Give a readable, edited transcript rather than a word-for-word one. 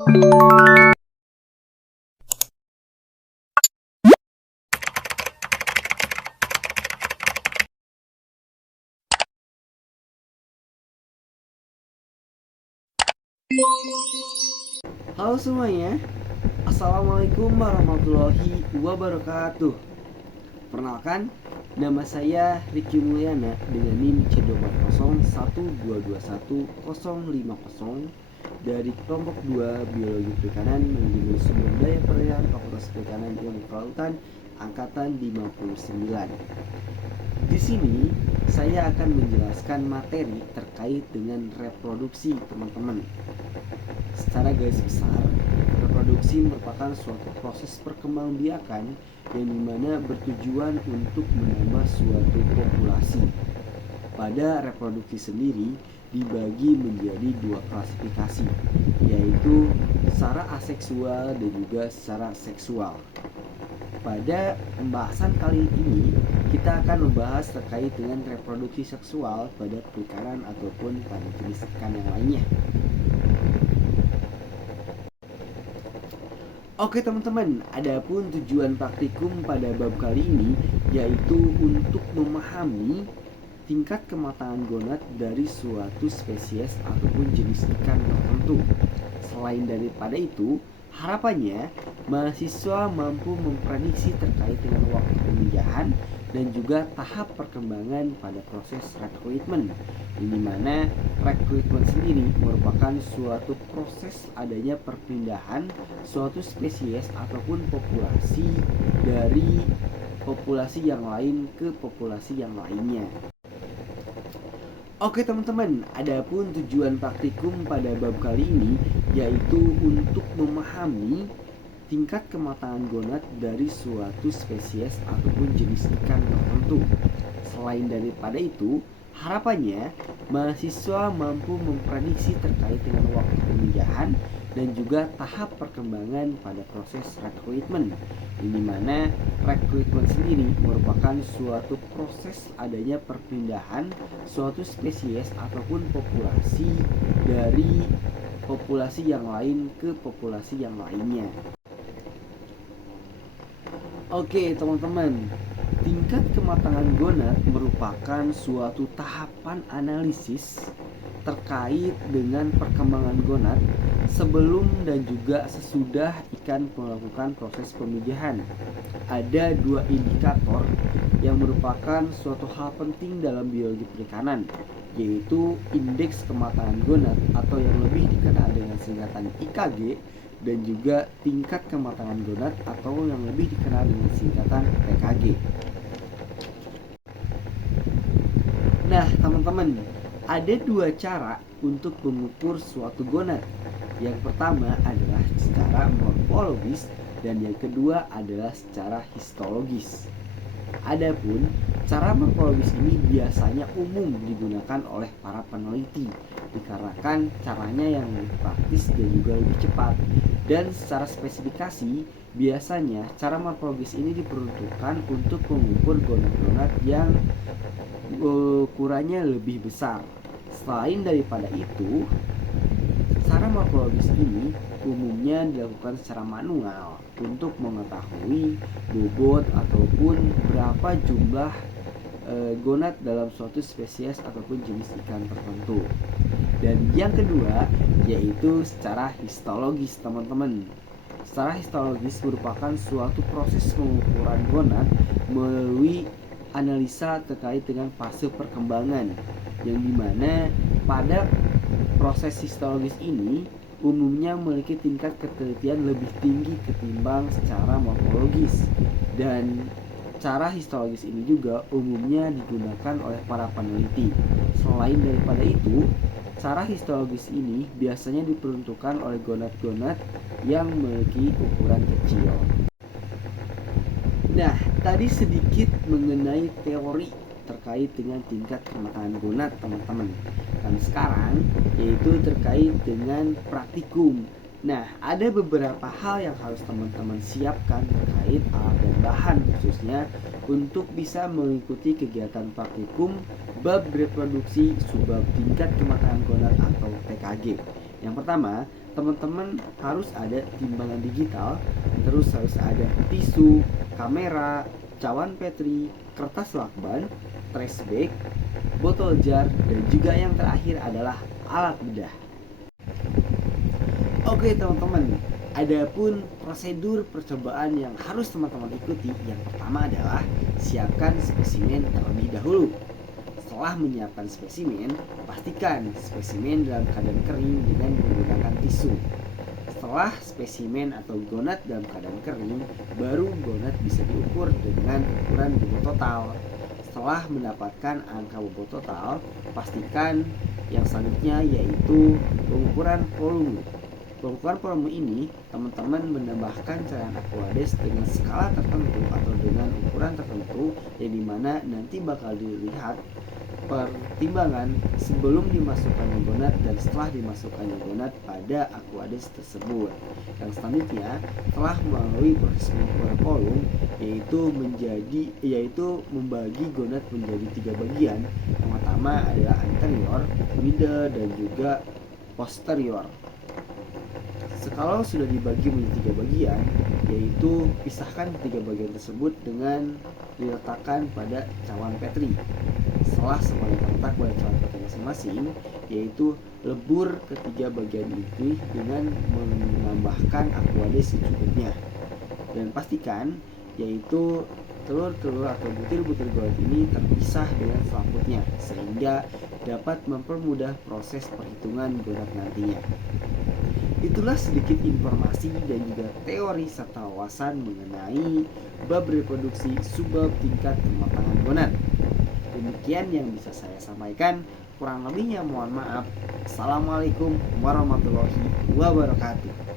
Halo semuanya, Assalamualaikum warahmatullahi wabarakatuh. Perkenalkan, nama saya Ricky Mulyana dengan NIM C240122150 dari kelompok 2 Biologi Perikanan manajemen sumber daya perairan Fakultas Perikanan Ilmu Kelautan angkatan 59. Di sini saya akan menjelaskan materi terkait dengan reproduksi, teman-teman. Secara garis besar, reproduksi merupakan suatu proses perkembangbiakan yang dimana bertujuan untuk menambah suatu populasi. Pada reproduksi sendiri dibagi menjadi dua klasifikasi, yaitu secara aseksual dan juga secara seksual. Pada pembahasan kali ini, kita akan membahas terkait dengan reproduksi seksual pada perikanan ataupun pada jenis ikan yang lainnya. Oke teman-teman, adapun tujuan praktikum pada bab kali ini yaitu untuk memahami tingkat kematangan gonad dari suatu spesies ataupun jenis ikan tertentu. Selain daripada itu, harapannya mahasiswa mampu memprediksi terkait dengan waktu pemijahan dan juga tahap perkembangan pada proses rekrutmen, di mana rekrutmen sendiri merupakan suatu proses adanya perpindahan suatu spesies ataupun populasi dari populasi yang lain ke populasi yang lainnya. Oke teman-teman, adapun tujuan praktikum pada bab kali ini yaitu untuk memahami tingkat kematangan gonad dari suatu spesies ataupun jenis ikan tertentu. Selain daripada itu, harapannya mahasiswa mampu memprediksi terkait dengan waktu pemijahan dan juga tahap perkembangan pada proses rekrutmen, di mana rekrutmen sendiri merupakan suatu proses adanya perpindahan suatu spesies ataupun populasi dari populasi yang lain ke populasi yang lainnya. Oke teman-teman, tingkat kematangan gonad merupakan suatu tahapan analisis terkait dengan perkembangan gonad sebelum dan juga sesudah ikan melakukan proses pemijahan. Ada dua indikator yang merupakan suatu hal penting dalam biologi perikanan, yaitu indeks kematangan gonad atau yang lebih dikenal dengan singkatan IKG, dan juga tingkat kematangan gonad atau yang lebih dikenal dengan singkatan TKG. Nah teman-teman, ada dua cara untuk mengukur suatu gonad. Yang pertama adalah secara morfologis dan yang kedua adalah secara histologis. Adapun cara morfologis ini biasanya umum digunakan oleh para peneliti dikarenakan caranya yang lebih praktis dan juga lebih cepat. Dan secara spesifikasi, biasanya cara morfologis ini diperuntukkan untuk mengukur gonad-gonad yang ukurannya lebih besar. Selain daripada itu, cara morfologis ini umumnya dilakukan secara manual untuk mengetahui bobot ataupun berapa jumlah gonad dalam suatu spesies ataupun jenis ikan tertentu. Dan yang kedua yaitu secara histologis teman-teman. Secara histologis merupakan suatu proses pengukuran gonad melalui analisa terkait dengan fase perkembangan, yang dimana pada proses histologis ini umumnya memiliki tingkat ketelitian lebih tinggi ketimbang secara morfologis. Dan cara histologis ini juga umumnya digunakan oleh para peneliti. Selain daripada itu, cara histologis ini biasanya diperuntukkan oleh gonad-gonad yang memiliki ukuran kecil. Nah, tadi sedikit mengenai teori terkait dengan tingkat kematangan gonad teman-teman. Dan sekarang yaitu terkait dengan praktikum. Nah, ada beberapa hal yang harus teman-teman siapkan terkait alat dan bahan khususnya untuk bisa mengikuti kegiatan praktikum bab reproduksi subbab tingkat kematangan gonad atau TKG. Yang pertama, teman-teman harus ada timbangan digital, terus harus ada tisu, kamera, cawan Petri, kertas lakban, trash bag, botol jar, dan juga yang terakhir adalah alat bedah. Oke teman-teman, adapun prosedur percobaan yang harus teman-teman ikuti, yang pertama adalah siapkan spesimen terlebih dahulu. Setelah menyiapkan spesimen, pastikan spesimen dalam keadaan kering dengan menggunakan tisu. Setelah spesimen atau gonad dalam keadaan kering, baru gonad bisa diukur dengan ukuran bobot total. Setelah mendapatkan angka bobot total, pastikan yang selanjutnya yaitu pengukuran volume. Pengukuran volume ini, teman-teman menambahkan cairan Aquades dengan skala tertentu atau dengan ukuran tertentu, yang dimana nanti bakal dilihat pertimbangan sebelum dimasukkannya gonad dan setelah dimasukkannya gonad pada Aquades tersebut. Yang selanjutnya, telah melalui proses pengukuran volume, yaitu membagi gonad menjadi 3 bagian. Yang pertama adalah anterior, middle, dan juga posterior. Kalau sudah dibagi menjadi 3 bagian, yaitu pisahkan 3 bagian tersebut dengan diletakkan pada cawan Petri. Setelah semuanya terletak pada cawan Petri masing-masing, yaitu lebur ketiga bagian itu dengan menambahkan Aquades secukupnya. Dan pastikan yaitu telur-telur atau butir-butir gonad ini terpisah dengan selaputnya, sehingga dapat mempermudah proses perhitungan gonad nantinya. Itulah sedikit informasi dan juga teori serta wawasan mengenai bab reproduksi subbab tingkat kematangan gonad. Demikian yang bisa saya sampaikan, kurang lebihnya mohon maaf. Assalamualaikum warahmatullahi wabarakatuh.